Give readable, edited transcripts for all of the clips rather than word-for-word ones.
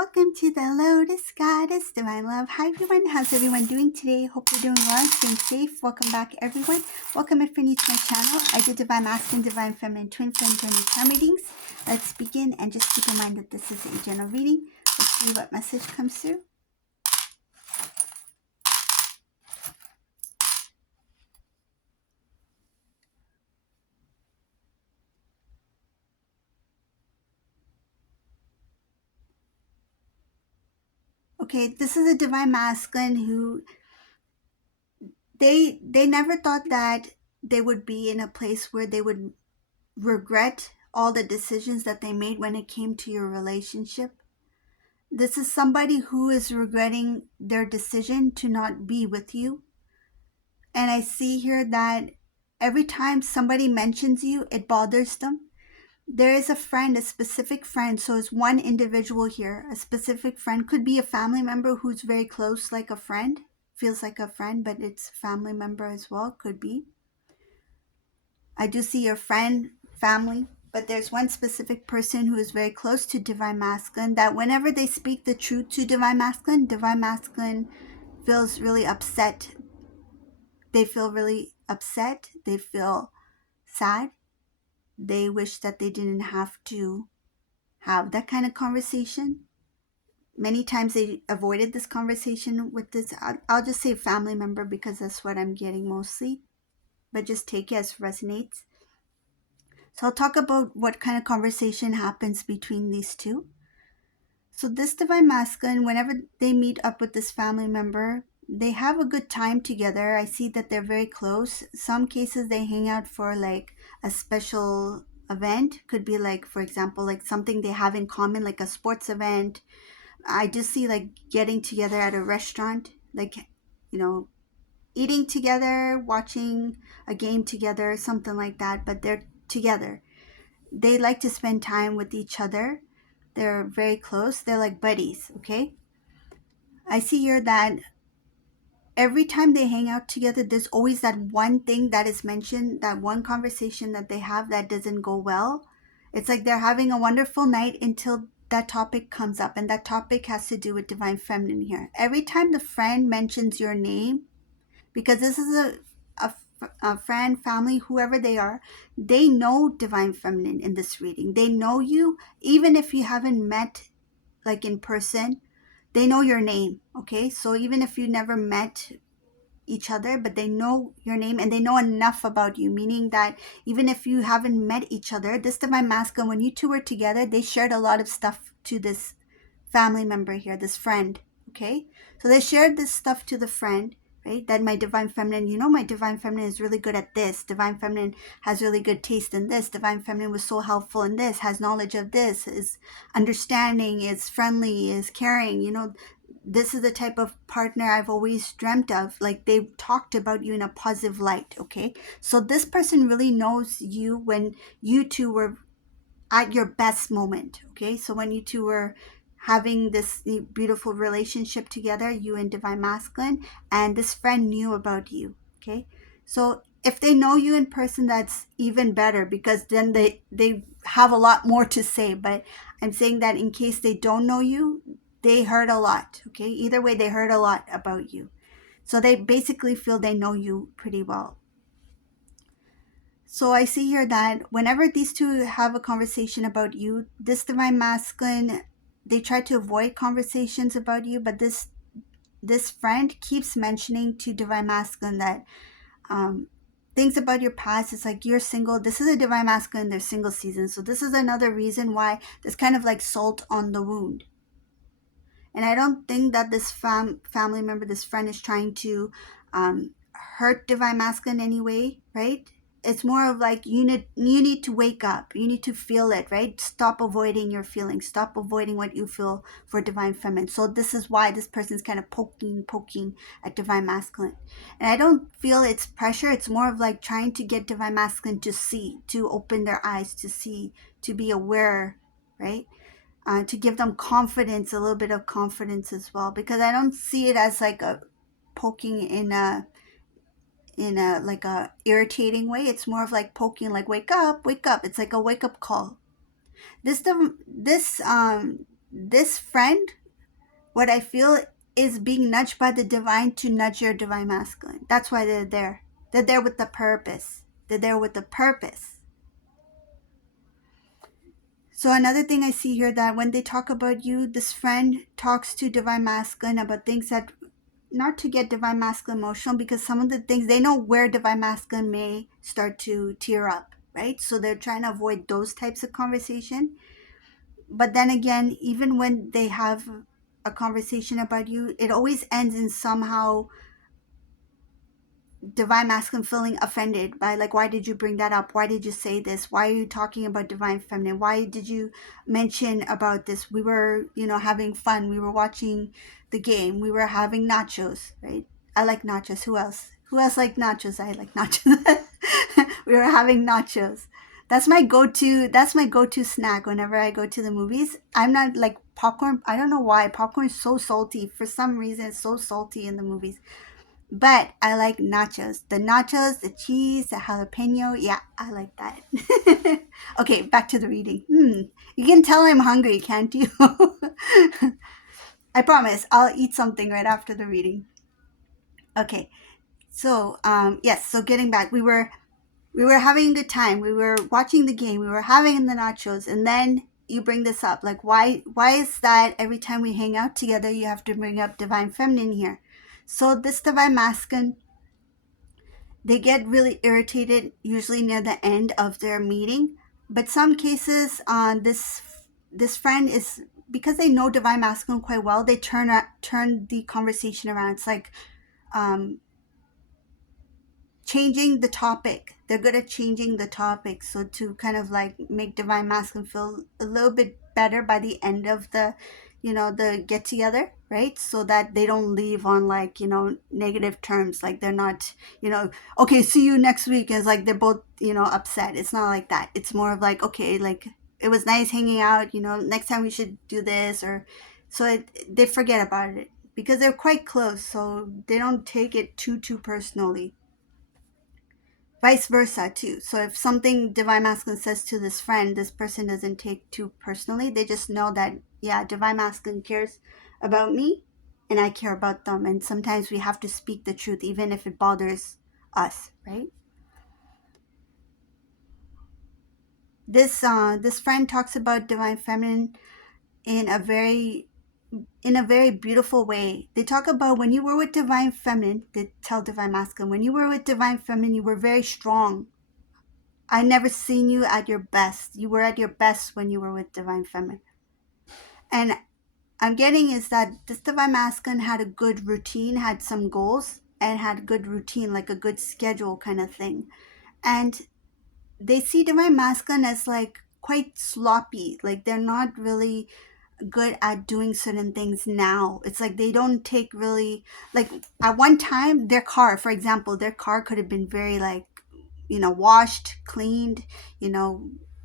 Welcome to the Lotus Goddess Divine Love. Hi everyone, how's everyone doing today? Hope you're doing well, staying safe. Welcome back everyone. Welcome if you're new to my channel. I do Divine Masculine, Divine Feminine, Twin Flame Journey Charm readings. Let's begin and just keep in mind that this is a general reading. Let's see what message comes through. Okay, this is a Divine Masculine who they never thought that they would be in a place where they would regret all the decisions that they made when it came to your relationship. This is somebody who is regretting their decision to not be with you. And I see here that every time somebody mentions you, it bothers them. There is a friend, a specific friend. So it's one individual here. A specific friend could be a family member who's very close, like a friend. Feels like a friend, but it's a family member as well. Could be. I do see your friend, family, but there's one specific person who is very close to Divine Masculine that whenever they speak the truth to Divine Masculine feels really upset. They feel really upset. They feel sad. They wish that they didn't have to have that kind of conversation. Many times they avoided this conversation with this, I'll just say family member because that's what I'm getting mostly. But just take it as resonates. So I'll talk about what kind of conversation happens between these two. So this Divine Masculine, whenever they meet up with this family member, they have a good time together. I see that they're very close. Some cases they hang out for like a special event. Could be like, for example, like something they have in common, like a sports event. I just see like getting together at a restaurant, like, eating together, watching a game together, something like that, but they're together. They like to spend time with each other. They're very close. They're like buddies, okay? I see here that every time they hang out together, there's always that one thing that is mentioned, that one conversation that they have that doesn't go well. It's like they're having a wonderful night until that topic comes up, and that topic has to do with Divine Feminine here. Every time the friend mentions your name, because this is a friend, family, whoever they are, they know Divine Feminine in this reading. They know you, even if you haven't met like in person, they know your name, okay? So even if you never met each other, but they know your name and they know enough about you, meaning that even if you haven't met each other, this Divine Masculine, when you two were together, they shared a lot of stuff to this family member here, this friend, okay? So they shared this stuff to the friend, right? That my Divine Feminine, my Divine Feminine is really good at this. Divine Feminine has really good taste in this. Divine Feminine was so helpful in this, has knowledge of this, is understanding, is friendly, is caring, this is the type of partner I've always dreamt of. Like they talked about you in a positive light, okay? So this person really knows you when you two were at your best moment, okay? So when you two were having this beautiful relationship together, you and Divine Masculine, and this friend knew about you, okay? So if they know you in person, that's even better because then they have a lot more to say. But I'm saying that in case they don't know you, they heard a lot, okay? Either way, they heard a lot about you. So they basically feel they know you pretty well. So I see here that whenever these two have a conversation about you, this Divine Masculine, they try to avoid conversations about you, but this friend keeps mentioning to Divine Masculine that things about your past. It's like you're single. This is a Divine Masculine, their single season. So this is another reason why there's kind of like salt on the wound. And I don't think that this family member, this friend, is trying to hurt Divine Masculine in any way, right? It's more of like you need to wake up. You need to feel it, right? Stop avoiding your feelings. Stop avoiding what you feel for Divine Feminine. So this is why this person's kind of poking at Divine Masculine. And I don't feel it's pressure. It's more of like trying to get Divine Masculine to see, to open their eyes, to see, to be aware, right? To give them confidence, a little bit of confidence as well, because I don't see it as like a poking in a like a irritating way. It's more of like poking, like wake up. It's like a wake up call. This this friend, what I feel, is being nudged by the divine to nudge your divine masculine. That's why they're there. They're there with the purpose. They're there with the purpose. So another thing I see here, that when they talk about you, this friend talks to divine masculine about things that, not to get divine masculine emotional, because some of the things, they know where divine masculine may start to tear up, right? So they're trying to avoid those types of conversation. But then again, even when they have a conversation about you, it always ends in somehow divine masculine feeling offended by, like, why did you bring that up, why did you say this, why are you talking about divine feminine, why did you mention about this, we were, having fun, we were watching the game, we were having nachos, right? I like nachos. Who else like nachos? I like nachos. We were having nachos. That's my go-to snack whenever I go to the movies. I'm not like popcorn. I don't know why popcorn is so salty. For some reason, it's so salty in the movies. But I like nachos. The nachos, the cheese, the jalapeno. Yeah, I like that. Okay, back to the reading. You can tell I'm hungry, can't you? I promise I'll eat something right after the reading. Okay, so yes, so getting back, we were having a good time. We were watching the game. We were having the nachos, and then you bring this up. Like, why is that every time we hang out together, you have to bring up divine feminine here? So this divine masculine, they get really irritated usually near the end of their meeting. But some cases, this friend is, because they know divine masculine quite well, they turn the conversation around. It's like, um, changing the topic. They're good at changing the topic. So to kind of like make divine masculine feel a little bit better by the end of the get together, right? So that they don't leave on, like, negative terms. Like, they're not, okay, see you next week. It's like they're both, upset. It's not like that. It's more of like, okay, like, it was nice hanging out, next time we should do this, or so they forget about it because they're quite close. So they don't take it too personally, vice versa too. So if something divine masculine says to this friend, this person doesn't take too personally. They just know that, yeah, divine masculine cares about me and I care about them, and sometimes we have to speak the truth even if it bothers us, right? This friend talks about divine feminine in a very beautiful way. They talk about, when you were with divine feminine, they tell divine masculine, when you were with divine feminine, you were very strong. I never seen you at your best. You were at your best when you were with Divine Feminine. And I'm getting is that this Divine Masculine had a good routine, had some goals, and had a good routine, like a good schedule kind of thing. And they see Divine Masculine as like quite sloppy. Like, they're not really good at doing certain things now. It's like they don't take really, like, at one time, their car, for example, their car could have been very, like, washed, cleaned,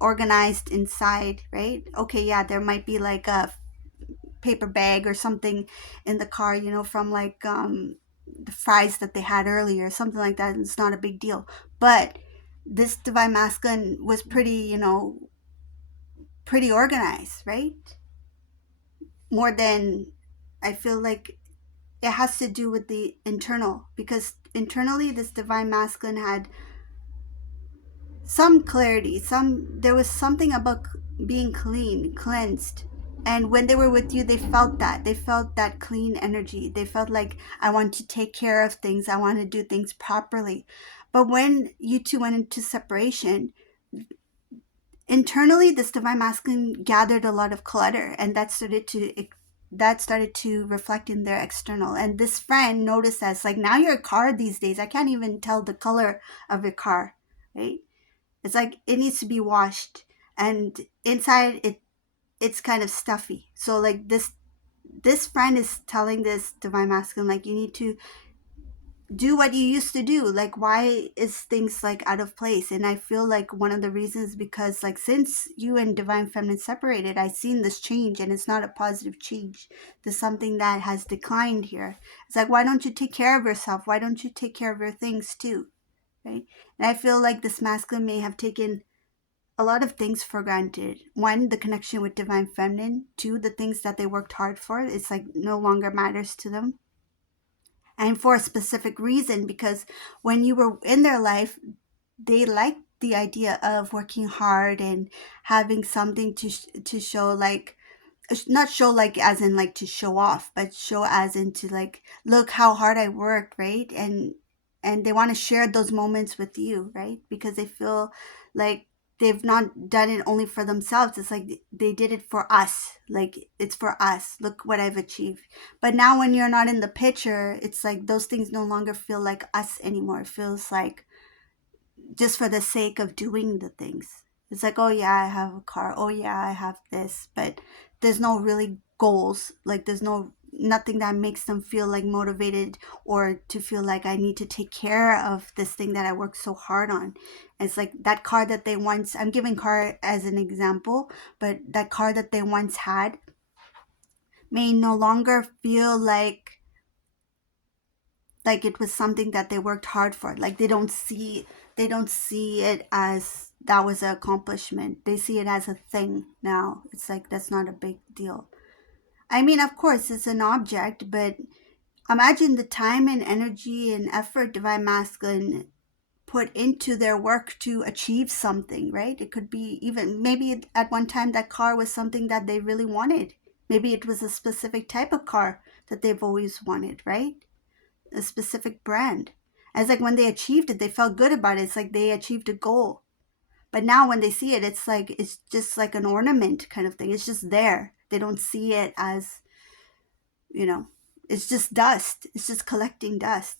organized inside, right? Okay, yeah, there might be like a paper bag or something in the car, from like the fries that they had earlier, something like that. It's not a big deal. But this divine masculine was pretty organized, right? More than, I feel like it has to do with the internal, because internally this divine masculine had some clarity, there was something about being clean, cleansed. And when they were with you, they felt that clean energy. They felt like, I want to take care of things, I want to do things properly. But when you two went into separation, internally this divine masculine gathered a lot of clutter, and that started to reflect in their external. And this friend noticed that, it's like, now your car these days, I can't even tell the color of your car, right? It's like it needs to be washed, and inside it's kind of stuffy. So like this friend is telling this divine masculine, like, you need to do what you used to do. Like, why is things like out of place? And I feel like one of the reasons, because like, since you and divine feminine separated, I've seen this change, and it's not a positive change. There's something that has declined here. It's like, why don't you take care of yourself? Why don't you take care of your things too? Right? And I feel like this masculine may have taken a lot of things for granted. One, the connection with divine feminine. Two, the things that they worked hard for, it's like no longer matters to them. And for a specific reason, because when you were in their life, they liked the idea of working hard and having something to show, like not show like as in like to show off, but show as in to like, look how hard I worked, right? And they want to share those moments with you, right? Because they feel like they've not done it only for themselves. It's like they did it for us. Like, it's for us. Look what I've achieved. But now when you're not in the picture, it's like those things no longer feel like us anymore. It feels like just for the sake of doing the things. It's like, oh yeah, I have a car. Oh yeah, I have this. But there's no really goals. Like, there's nothing that makes them feel like motivated, or to feel like I need to take care of this thing that I worked so hard on. It's like that car that they once, I'm giving car as an example, but that car that they once had may no longer feel like it was something that they worked hard for. Like, they don't see it as that was an accomplishment. They see it as a thing now. It's like, that's not a big deal. I mean, of course it's an object, but imagine the time and energy and effort divine masculine put into their work to achieve something, right? It could be, even maybe at one time that car was something that they really wanted. Maybe it was a specific type of car that they've always wanted, right? A specific brand. As like when they achieved it, they felt good about it. It's like they achieved a goal. But now when they see it, it's like, it's just like an ornament kind of thing. It's just there. They don't see it as, you know, it's just dust. It's just collecting dust.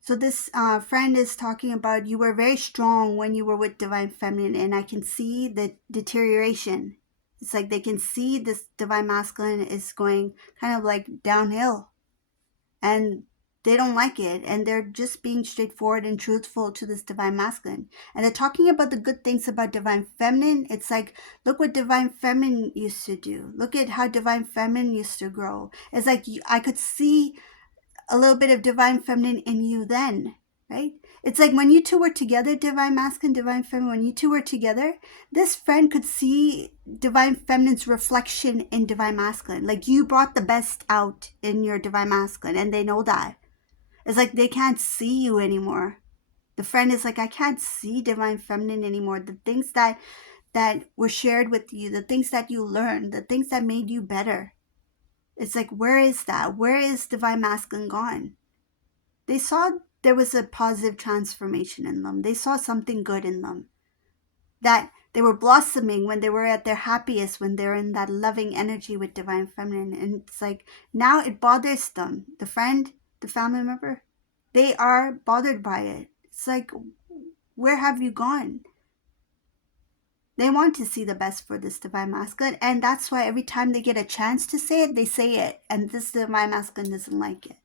So this friend is talking about, you were very strong when you were with divine feminine, and I can see the deterioration. It's like they can see this divine masculine is going kind of like downhill, and they don't like it, and they're just being straightforward and truthful to this divine masculine, and they're talking about the good things about divine feminine. It's like, look what divine feminine used to do. Look at how divine feminine used to grow. It's like, I could see a little bit of divine feminine in you then, right? It's like when you two were together, divine masculine, divine feminine, when you two were together, this friend could see divine feminine's reflection in divine masculine. Like, you brought the best out in your divine masculine, and they know that. It's like they can't see you anymore. The friend is like, I can't see divine feminine anymore. The things that were shared with you, the things that you learned, the things that made you better. It's like, where is that? Where is divine masculine gone? They saw there was a positive transformation in them. They saw something good in them. That they were blossoming when they were at their happiest, when they're in that loving energy with divine feminine. And it's like, now it bothers them. The friend, the family member, they are bothered by it. It's like, where have you gone? They want to see the best for this divine masculine, and that's why every time they get a chance to say it, they say it, and this divine masculine doesn't like it.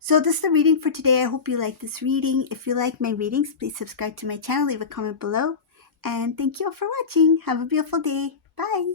So this is the reading for today. I hope you like this reading. If you like my readings, please subscribe to my channel, leave a comment below, and thank you all for watching. Have a beautiful day. Bye.